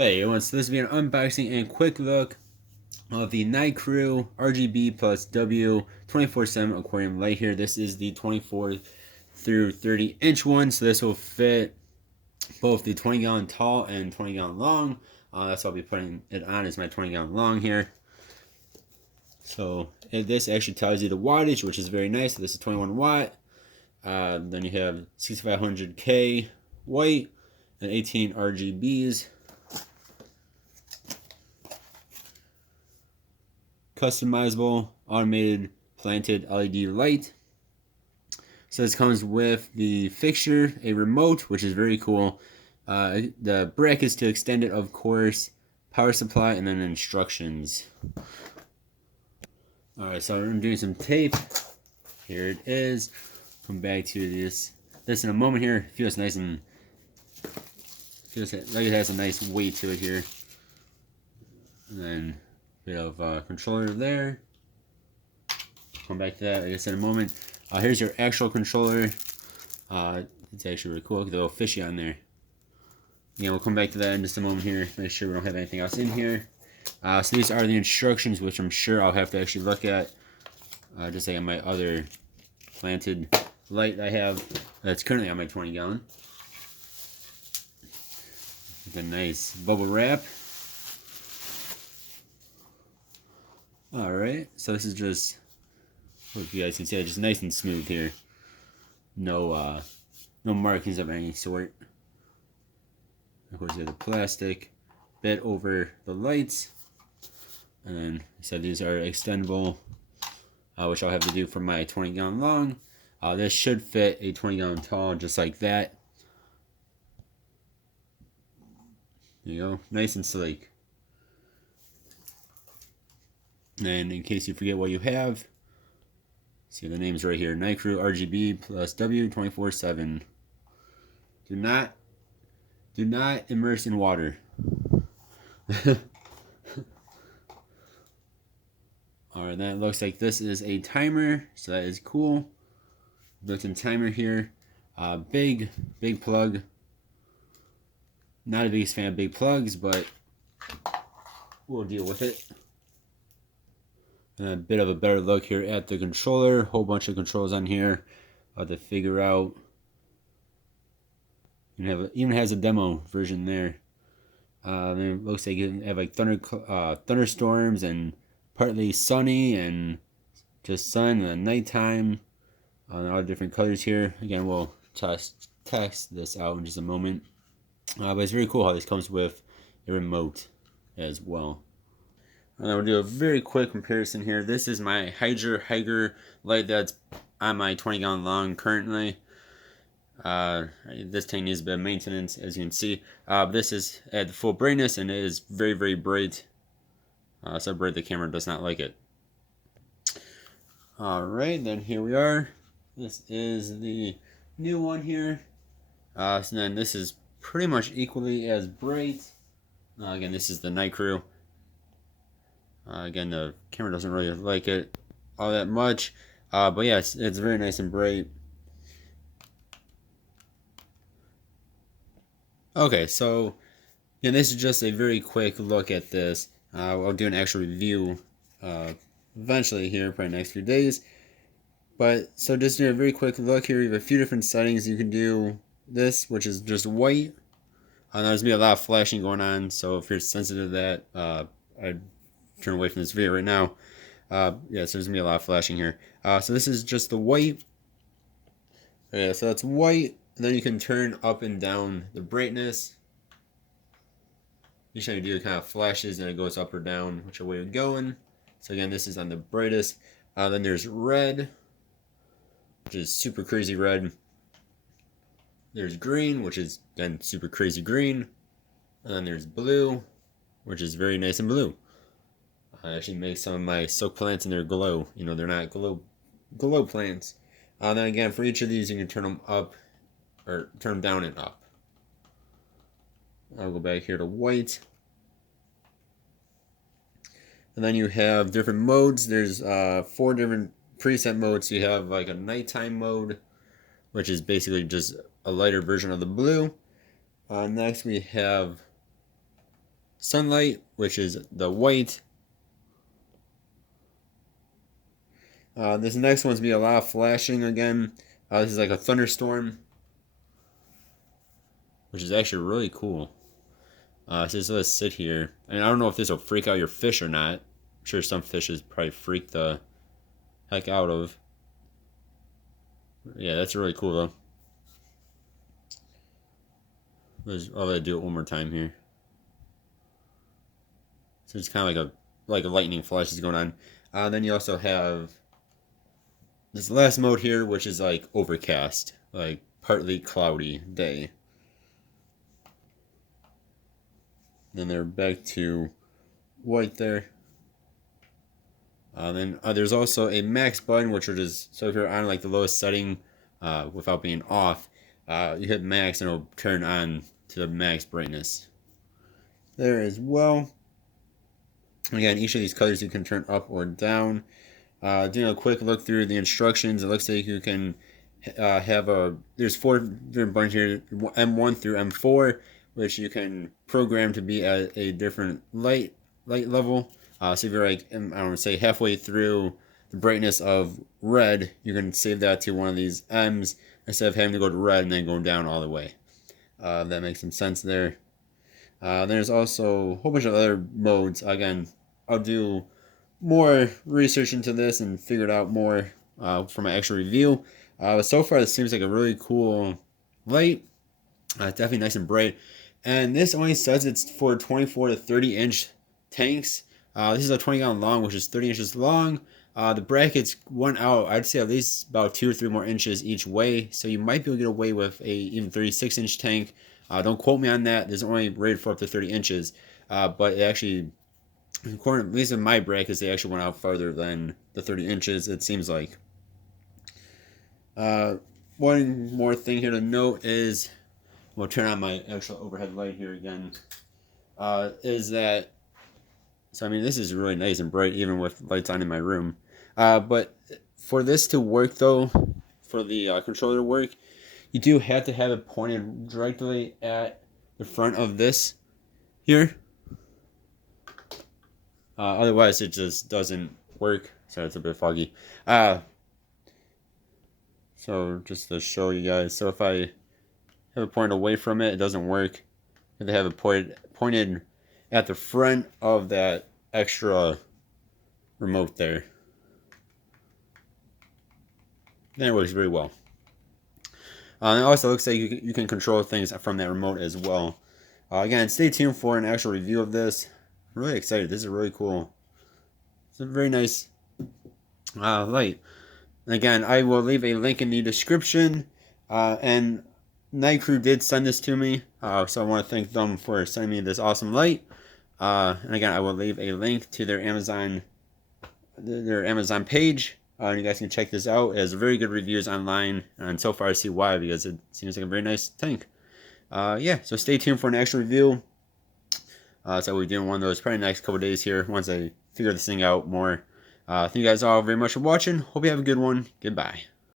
Hey everyone, so this will be an unboxing and quick look of the Nicrew RGB+W 24/7 Aquarium light here. This is the 24 through 30 inch one, so this will fit both the 20 gallon tall and 20 gallon long. That's what I'll be putting it on, is my 20 gallon long here. So this actually tells you the wattage, which is very nice. So this is 21 watt. Then you have 6500K white and 18 RGBs. Customizable automated planted LED light. So this comes with the fixture, a remote, which is very cool, the brackets to extend it, of course, power supply, and then instructions. Alright, so I'm doing some tape. Here it is. Come back to this in a moment here. Feels nice and feels like it has a nice weight to it here. And then bit of controller there. Come back to that, like I said, in a moment. Here's your actual controller. It's actually really cool. Look at the little fishy on there. Yeah, we'll come back to that in just a moment here. Make sure we don't have anything else in here. So these are the instructions, which I'm sure I'll have to actually look at. Just like on my other planted light I have. That's currently on my 20 gallon. With a nice bubble wrap. Alright, so this is just, hope you guys can see it, just nice and smooth here. No markings of any sort. Of course, you have the plastic bit over the lights. And then, so these are extendable, which I'll have to do for my 20 gallon long. This should fit a 20 gallon tall, just like that. There you go, nice and sleek. And in case you forget what you have, see the name's right here, Nicrew RGB+W 24/7. Do not immerse in water. Alright, that looks like this is a timer, so that is cool. Built-in timer here. Big plug. Not a biggest fan of big plugs, but we'll deal with it. And a bit of a better look here at the controller. Whole bunch of controls on here to figure out. Even has a demo version there. Then it looks like you have like thunderstorms and partly sunny and just sun and nighttime. All different colors here. Again, we'll test this out in just a moment. But it's very cool how this comes with a remote as well. And then we'll do a very quick comparison here. This is my Hydra light that's on my 20 gallon long currently. This tank needs a bit of maintenance, as you can see. This is at the full brightness and it is very bright. So bright the camera does not like it. Alright, then here we are. This is the new one here. So then this is pretty much equally as bright. Again, this is the Nicrew. Again, the camera doesn't really like it all that much. But yeah, it's very nice and bright. Okay, so yeah, this is just a very quick look at this. I'll do an actual review eventually here, probably next few days. But so just do a very quick look here. You have a few different settings. You can do this, which is just white. There's gonna be a lot of flashing going on, so if you're sensitive to that, I'd turn away from this video right now. Yeah, so there's gonna be a lot of flashing here. So this is just the white. Yeah, so that's white. And then you can turn up and down the brightness. Each time you do, it kind of flashes and it goes up or down, whichever way you're going. So again, this is on the brightest. Then there's red, which is super crazy red. There's green, which is again super crazy green. And then there's blue, which is very nice and blue. I actually make some of my soak plants in their glow. You know, they're not glow plants. Then again, for each of these, you can turn them up or turn them down and up. I'll go back here to white. And then you have different modes. There's 4 different preset modes. You have like a nighttime mode, which is basically just a lighter version of the blue. Next we have sunlight, which is the white. This next one's be a lot of flashing again. This is like a thunderstorm, which is actually really cool. So just let us sit here. And I don't know if this will freak out your fish or not. I'm sure some fishes probably freak the heck out of. Yeah, that's really cool though. I'll let do it one more time here. So it's kind of like a lightning flash is going on. Then you also have this last mode here, which is like overcast, like partly cloudy day. Then they're back to white there. Then there's also a max button, which is so if you're on like the lowest setting without being off, you hit max and it'll turn on to the max brightness. There as well. Again, each of these colors you can turn up or down. Doing a quick look through the instructions, it looks like you can there's 4 different buttons here, M1 through M4, which you can program to be at a different light level. So if you're like, I don't know, say halfway through the brightness of red, you can save that to one of these M's instead of having to go to red and then going down all the way. That makes some sense there. There's also a whole bunch of other modes. Again, I'll do more research into this and figure it out more for my actual review. But so far, this seems like a really cool light. Definitely nice and bright. And this only says it's for 24 to 30 inch tanks. This is a 20 gallon long, which is 30 inches long. The brackets went out, I'd say at least about 2 or 3 more inches each way. So you might be able to get away with a even 36 inch tank. Don't quote me on that. This is only rated for up to 30 inches. But it actually, according, at least in my brackets, they actually went out farther than the 30 inches, it seems like. One more thing here to note is, we'll turn on my actual overhead light here again, is that, so I mean, this is really nice and bright even with lights on in my room. But for this to work though, for the controller to work, you do have to have it pointed directly at the front of this here. Otherwise, it just doesn't work. So it's a bit foggy. So just to show you guys, so if I have it pointed away from it, it doesn't work. You have to have it pointed at the front of that extra remote there. Then it works very well. It also looks like you can control things from that remote as well. Again, stay tuned for an actual review of this. I'm really excited. This is really cool. It's a very nice light. Again, I will leave a link in the description. And Nicrew did send this to me, so I want to thank them for sending me this awesome light. And again, I will leave a link to their Amazon page. You guys can check this out. It has very good reviews online, and so far I see why, because it seems like a very nice tank. Yeah, so stay tuned for an actual review. So we're doing one of those probably next couple days here once I figure this thing out more. Thank you guys all very much for watching. Hope you have a good one. Goodbye.